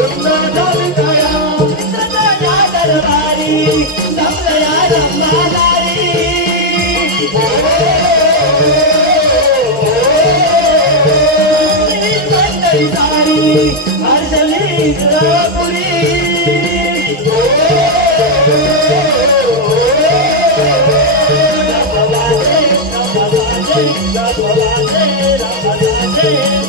वृंदावन धाम दया इंद्रदेवा घरवारी नंदया अम्मा सारी जय जय जय नंदया सारी हरसेली जुनापुरी जय जय नंदवासी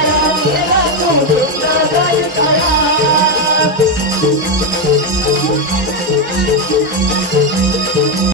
Música